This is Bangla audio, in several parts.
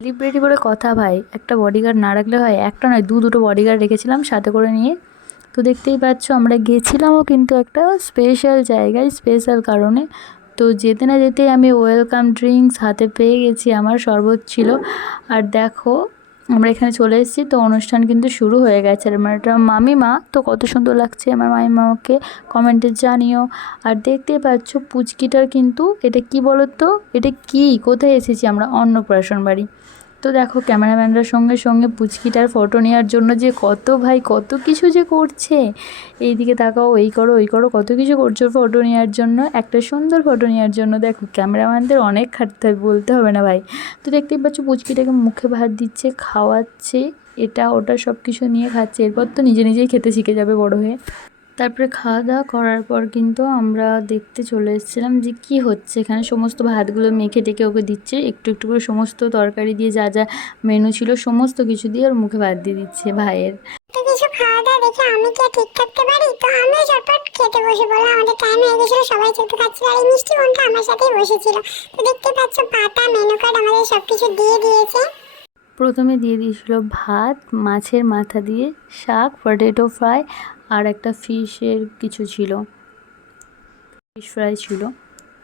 সেলিব্রিটি বলে কথা ভাই, একটা বডিগার্ড না রাখলে হয়? একটা নয়, দুটো বডিগার্ড রেখেছিলাম সাথে করে নিয়ে। তো দেখতেই পাচ্ছ আমরা গেছিলামও কিন্তু একটা স্পেশাল জায়গায়, স্পেশাল কারণে। তো যেতে না যেতেই আমি ওয়েলকাম ড্রিঙ্কস হাতে পেয়ে গেছি, আমার শরবত ছিল। আর দেখো আমরা এখানে চলে এসেছি, তো অনুষ্ঠান কিন্তু শুরু হয়ে গেছে। আর আমার একটা মামিমা, তো কত সুন্দর লাগছে আমার মামিমাকে কমেন্টে জানিও। আর দেখতেই পাচ্ছ পুচকিটার কিন্তু এটা কি বলো তো, এটা কি, কোথায় এসেছি আমরা? অন্নপ্রাশন বাড়ি। তো দেখো ক্যামেরাম্যানরা সঙ্গে সঙ্গে পুচকিটার ফটো নেওয়ার জন্য যে কত কিছু যে করছে। এইদিকে তাকাও, এই করো ওই করো, কত কিছু করছো ফটো নেওয়ার জন্য, একটা সুন্দর ফটো নেওয়ার জন্য। দেখো ক্যামেরাম্যানদের অনেক খাটতে হয়, বলতে হবে না ভাই। তো দেখতেই পাচ্ছ পুচকিটাকে মুখে ভাত দিচ্ছে, খাওয়াচ্ছে, এটা ওটা সব কিছু নিয়ে খাচ্ছে। এরপর তো নিজেই খেতে শিখে যাবে বড় হয়ে। তারপরে খাওয়া দাওয়া করার পর কিন্তু আমরা দেখতে চলে এসেছিলাম যে কি হচ্ছে এখানে। সমস্ত ভাতগুলো মেখে টেকে ওকে দিচ্ছে, একটু একটু করে সমস্ত তরকারি দিয়ে, যা যা মেনু ছিল সমস্ত কিছু দিয়ে ওর মুখে ভাত দিয়ে দিচ্ছে ভাইয়ের। তো কিছু খাওয়া দাওয়া দেখে আমি কি আর ঠিক থাকতে পারি? তো আমিও ঝটপট খেতে বসে বললাম, আমাদের টাইম হয়ে গেছিল, সবাই খেতে খাচ্ছিল। আর এই মিষ্টি বোনটা আমার সাথেই বসেছিল। তো দেখতে পাচ্ছ পাতা, মেনু কার্ড আমাদের সবকিছু দিয়ে দিয়েছে। প্রথমে দিয়ে দিয়েছিল ভাত, মাছের মাথা দিয়ে শাক, পটেটো ফ্রাই, আর একটা ফিশের কিছু ছিল, ফিশ ফ্রাই ছিল।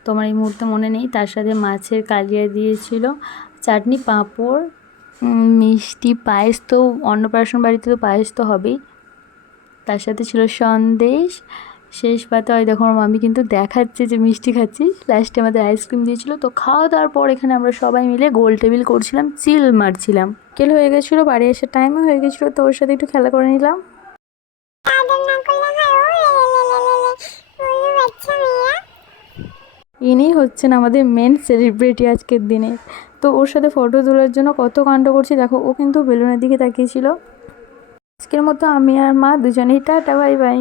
তো আমার এই মুহূর্তে মনে নেই। তার সাথে মাছের কালিয়া দিয়েছিল, চাটনি, পাঁপড়, মিষ্টি, পায়েস। তো অন্নপ্রাশন বাড়িতে তো পায়েস তো হবেই। তার সাথে ছিল সন্দেশ। শেষ পাতে ওই দেখো আমার মামি কিন্তু দেখাচ্ছে যে মিষ্টি খাচ্ছি। লাস্টে আমাদের আইসক্রিম দিয়েছিল। তো খাওয়া দাওয়ার পর এখানে আমরা সবাই মিলে গোল টেবিল করছিলাম, চিল মারছিলাম। কেল হয়ে গেছিলো, বাড়ি আসার টাইমও হয়ে গেছিলো, তো ওর সাথে একটু খেলা করে নিলাম। আদর না করলে হয় ও লে বাচ্চা মেয়েরা। ইনি হচ্ছেন আমাদের মেন সেলিব্রিটি আজকের দিনে। তো ওর সাথে ফটো তোলার জন্য কত কাণ্ড করছি দেখো। ও কিন্তু বেলুনের দিকে তাকিয়েছিল। আজকের মতো আমি আর মা দুজনেই টাটা, বাই বাই।